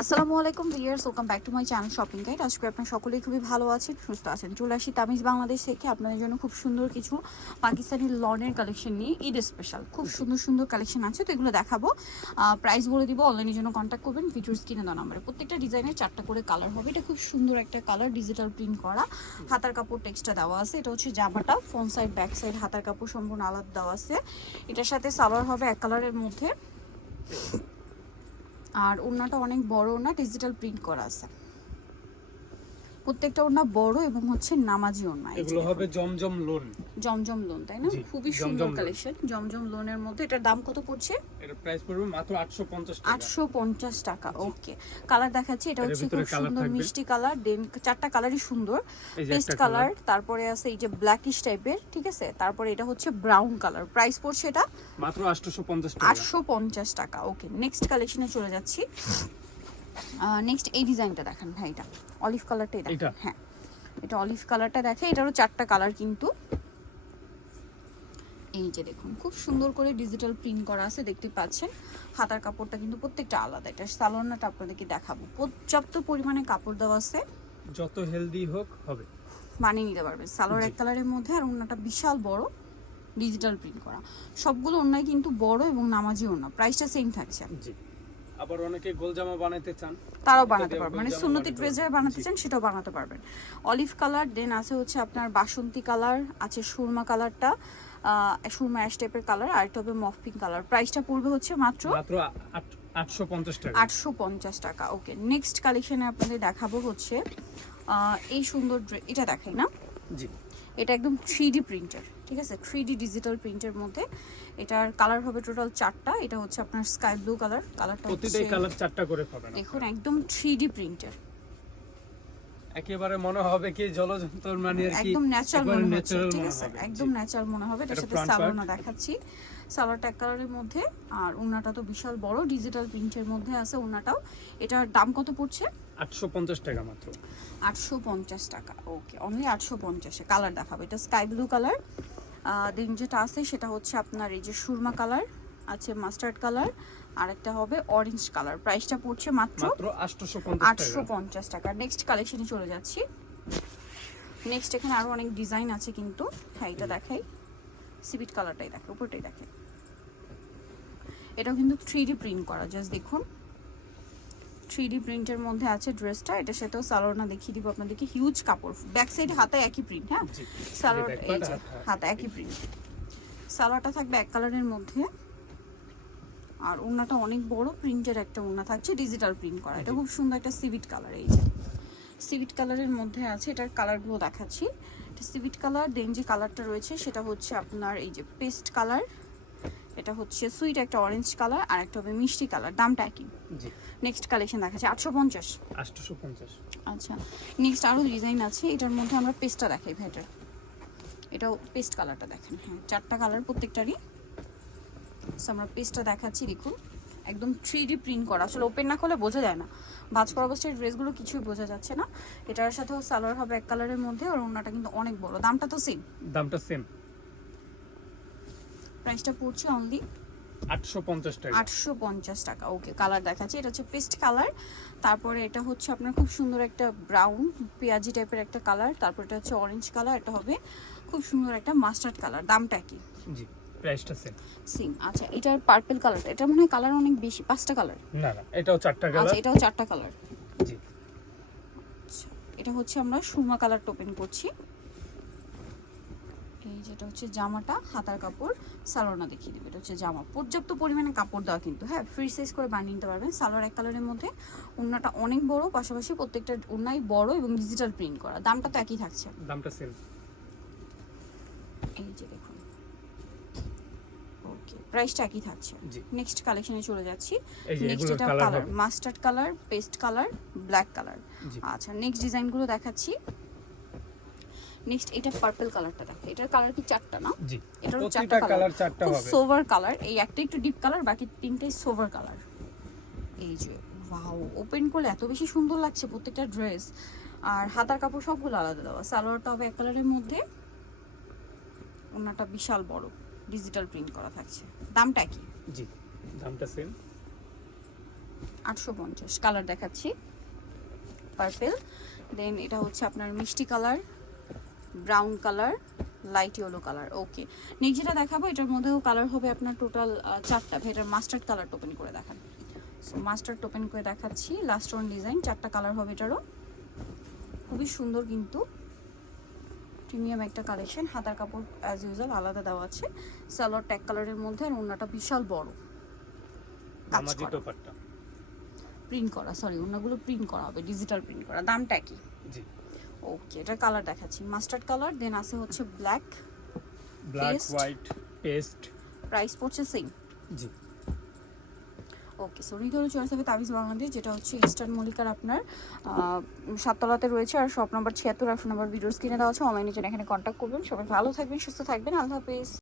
আসসালামু আলাইকুম viewers, welcome back to my channel shopping guide. আজকে আপনারা সকলেই খুবই ভালো আছেন, সুস্থ আছেন। চলে আসি তামিজ বাংলাদেশ থেকে আপনাদের জন্য খুব সুন্দর কিছু পাকিস্তানি লনের কালেকশন নিয়ে। ঈদ স্পেশাল খুব সুন্দর সুন্দর কালেকশন আছে, তো এগুলো দেখাবো। প্রাইস বলে দিব, অনলাইনের জন্য কন্ট্যাক্ট করবেন ভিডিওর স্ক্রিনে দেওয়া নাম্বারে। প্রত্যেকটা ডিজাইনের 4টা করে কালার হবে। এটা খুব সুন্দর একটা কালার, ডিজিটাল প্রিন্ট করা, হাতার কাপড় টেক্সটটা দেওয়া আছে। এটা হচ্ছে জামাটা, ফ্রন্ট সাইড ব্যাক সাইড হাতার কাপড় সম্পূর্ণ আলাদা দেওয়া আছে। এটার সাথে সালোয়ার হবে এক কালারের মধ্যে, আর ওড়নাটা অনেক বড় ওড়না, ডিজিটাল প্রিন্ট করা আছে। প্রত্যেকটা ওড়না বড় এবং হচ্ছে নামাজি ওড়না। এগুলো হবে জমজম লোন। জমজম লোন, তাই না? খুবই সুন্দর কালেকশন জমজম লোনের মধ্যে। এটার দাম কত পড়ছে? এটার প্রাইস পড়বে মাত্র 850 টাকা। 850 টাকা। ওকে, কালার দেখাচ্ছি। এটা হচ্ছে খুব সুন্দর মিষ্টি কালার, দেন 4টা কালারই সুন্দর। পেস্ট কালার, তারপরে আছে এই যে ব্ল্যাকিশ টাইপের, ঠিক আছে? তারপরে এটা হচ্ছে ব্রাউন কালার। প্রাইস পড়ছে এটা মাত্র 850 টাকা। 850 টাকা। ওকে, নেক্সট কালেকশনে চলে যাচ্ছি। নেক্সট এই ডিজাইনটা দেখেন ভাই, এটা অলিভ কালারটাই দেখেন। হ্যাঁ, এটা অলিভ কালারটা দেখে। এটারও 4টা কালার কিন্তু। এই যে দেখুন, খুব সুন্দর করে ডিজিটাল প্রিন্ট করা আছে, দেখতে পাচ্ছেন। হাতার কাপড়টা কিন্তু প্রত্যেকটা আলাদা। এটা সালোয়ারটা আপনাদেরকে দেখাবো। পর্যাপ্ত পরিমাণে কাপড় দেওয়া আছে, যত হেলদি হোক হবে, বানিয়ে নিতে পারবেন। সালোয়ার এক কালারের মধ্যে, আর ওড়নাটা বিশাল বড়, ডিজিটাল প্রিন্ট করা। সবগুলো ওড়নায় কিন্তু বড় এবং নামাজি ওড়না। প্রাইসটা সেম থাকছে। জি, আবার অনেকে গোল জামা বানাতে চান, তারাও বানাতে পারবেন, মানে সুন্নতি ড্রেস যারা বানাতে চান সেটাও বানাতে পারবেন। অলিভ কালার, দেন আছে হচ্ছে আপনার বাসন্তী কালার, আছে সুরমা কালারটা, সুরমা অ্যাশ টাইপের কালার, আর একটা হবে মফ পিঙ্ক কালার। প্রাইসটা পড়বে হচ্ছে মাত্র 850 টাকা। 850 টাকা। ওকে, নেক্সট কালেকশনে আপনাদের দেখাবো হচ্ছে এই সুন্দর এটা দেখাই না? জি, এটা একদম 3D প্রিন্টার, ঠিক আছে? 3D ডিজিটাল প্রিন্টের মধ্যে। এটার কালার হবে টোটাল 4টা। এটা হচ্ছে আপনার স্কাই ব্লু কালার, কালারটা প্রতিটাই কালার 4টা করে পাবেন। দেখুন, একদম 3D প্রিন্টার, একেবারে মনে হবে কি জলযন্ত্র মানে আর কি, একদম ন্যাচারাল মনে হচ্ছে, ঠিক আছে? হবে, একদম ন্যাচারাল মনে হবে। এটার সাথে সালোয়ারটা দেখাচ্ছি। সালোয়ারটা এক কালারের মধ্যে, আর ওড়নাটা তো বিশাল বড়, ডিজিটাল প্রিন্টের মধ্যে আছে ওড়নাটাও। এটার দাম কত পড়ছে? 850 টাকা মাত্র। 850 টাকা। ওকে, অনলি 850-এ। কালার দেখাবো, এটা স্কাই ব্লু কালার, দেন যেটা আছে সেটা হচ্ছে আপনার এই যে সুরমা কালার আছে, মাস্টার্ড কালার, আর একটা হবে অরেঞ্জ কালার। প্রাইসটা পড়ছে মাত্র 850 টাকা। নেক্সট কালেকশনে চলে যাচ্ছি। নেক্সট এখানে আরো অনেক ডিজাইন আছে কিন্তু। হ্যাঁ, এটা দেখাই, সিভিট কালারটাই দেখে, উপরটাই দেখে। এটাও কিন্তু 3D প্রিন্ট করা, জাস্ট দেখুন। 3D প্রিন্টের মধ্যে আছে ড্রেসটা। এটার সাথেও সালোয়ারটা দেখিয়ে দিব আপনাদেরকে। হিউজ কাপড়, ব্যাক সাইডে হাতায় একই প্রিন্ট। হ্যাঁ, সালোয়ার এই যে হাতা একই প্রিন্ট। সালোয়ারটা থাকবে এক কালারের মধ্যে, আর ওড়নাটা অনেক বড় প্রিন্টের একটা ওড়না থাকছে, ডিজিটাল প্রিন্ট করা। এটা খুব সুন্দর একটা সিভিট কালার। এই যে সিভিট কালারের মধ্যে আছে, এটার কালারগুলো দেখাচ্ছি। এটা সিভিট কালার, দেন যে কালারটা রয়েছে সেটা হচ্ছে আপনার এই যে পেস্ট কালার, এটা হচ্ছে সুইট একটা অরেঞ্জ কালার, আর একটা হবে মিষ্টি কালার। দামটা একই। জি, নেক্সট কালেকশন দেখাচ্ছি 850। আচ্ছা, নেক্সট আরো ডিজাইন আছে। এটার মধ্যে আমরা পেস্টটা দেখাই ভেটার। এটাও পেস্ট কালারটা দেখেন। হ্যাঁ, 4টা কালার প্রত্যেকটারই। আমরা পেস্টটা দেখাচ্ছি, দেখুন একদম 3D প্রিন্ট করা। আসলে ওপেন না করলে বোঝা যায় না, ভাঁজ করা অবস্থায় ড্রেসগুলো কিছুই বোঝা যাচ্ছে না। এটার সাথেও সালোয়ার হবে এক কালারের মধ্যে, আর ওড়নাটা কিন্তু অনেক বড়। দামটা তো সেম? দামটা সেম। প্রাইসটা পড়ছে অনলি 850 টাকা। 850 টাকা। ওকে, কালার দেখাচ্ছি। এটা হচ্ছে পেস্ট কালার, তারপরে এটা হচ্ছে আপনার খুব সুন্দর একটা ব্রাউন পেঁয়াজি টাইপের একটা কালার, তারপর এটা হচ্ছে অরেঞ্জ কালার, এটা হবে খুব সুন্দর একটা মাস্টার্ড কালার। দামটা কি? জি, প্রাইসটা সেম। সেম। আচ্ছা, এটার পার্পল কালারটা, এটা মনে হয় কালার অনেক বেশি, 5টা কালার। না, এটাও 4টা কালার। আচ্ছা, এটাও 4টা কালার। জি, আচ্ছা, এটা হচ্ছে আমরা সুরমা কালারটা ওপেন করছি। এই যেটা হচ্ছে জামাটা, হাতার কাপড়, সালোয়ারটা দেখিয়ে দেবে। এটা হচ্ছে জামা, পর্যাপ্ত পরিমাণে কাপড় দেওয়া কিন্তু। হ্যাঁ, ফ্রি সাইজ করে বানিয়ে নিতে পারবেন। সালোয়ার এক কালারের মধ্যে, ওড়নাটা অনেক বড়, পাশাপাশি প্রত্যেকটা ওড়নাই বড় এবং ডিজিটাল প্রিন্ট করা। দামটা তো একই থাকছে? দামটা সেম। এই যে দেখুন, ওকে, প্রাইসটা একই থাকছে। নেক্সট কালেকশনে চলে যাচ্ছি। নেক্সট এটা colour mustard colour, paste colour, black colour. আচ্ছা, নেক্সট ডিজাইনগুলো দেখাচ্ছি। নেক্সট এটা পার্পল কালারটা দেখো। এটার কালার কি 4টা না? জি, এটারও প্রতিটা 4টা কালার 4টা হবে। সোভার কালার, এই একটা একটু ডিপ কালার, বাকি 3টাই সোভার কালার। এই যে ওয়াও, ওপেন করলে এত বেশি সুন্দর লাগছে প্রত্যেকটা ড্রেস। আর হাতার কাপড় সবগুলো আলাদা দেওয়া। সালোয়ারটা হবে এক কালারের মধ্যে, ওড়নাটা বিশাল বড়, ডিজিটাল প্রিন্ট করা থাকছে। দামটা কি? জি, দামটা সেম। 850 কালার দেখাচ্ছি পার্পল, দেন এটা হচ্ছে আপনার মিষ্টি colour, brown colour, light yellow colour. Okay, next যেটা দেখাবো এটার মধ্যেও কালার হবে আপনার টোটাল 4টা। এটার মাস্টার্ড কালার ওপেন করে দেখান। সো মাস্টার্ড ওপেন করে দেখাচ্ছি, লাস্ট ওয়ান ডিজাইন, 4টা কালার হবে এটারও। খুবই সুন্দর কিন্তু প্রিমিয়াম একটা কালেকশন। হাতার কাপড় অ্যাজ ইউজুয়াল আলাদা দেওয়া আছে, সালোয়ার ট্যাগ কালারের মধ্যে, আর ওড়নাটা বিশাল বড় কাজ নামাজি করা, দোপাট্টা। প্রিন্ট করা, সরি ওড়নাগুলো প্রিন্ট করা হবে, ডিজিটাল প্রিন্ট করা। দামটা কি? জি, ওকে, এটার কালার দেখাচ্ছি, মাস্টার্ড কালার, দেন আছে হচ্ছে black, black Paste. White paste. Price পড়ছে সেম। জি, ওকে, সো হৃদয় চয়েস হবে তাবিজ বাংলাদেশ, যেটা হচ্ছে ইস্টার্ন মল্লিকার আপনার 7তলাতে রয়েছে, আর শপ নাম্বার 76 আর ফোন নাম্বার ভিডিওস কিনে দেওয়া আছে। অনলাইনে জন্য এখানে কন্ট্যাক্ট করবেন। সবাই ভালো থাকবেন, সুস্থ থাকবেন, আল্লাহ হাফেজ।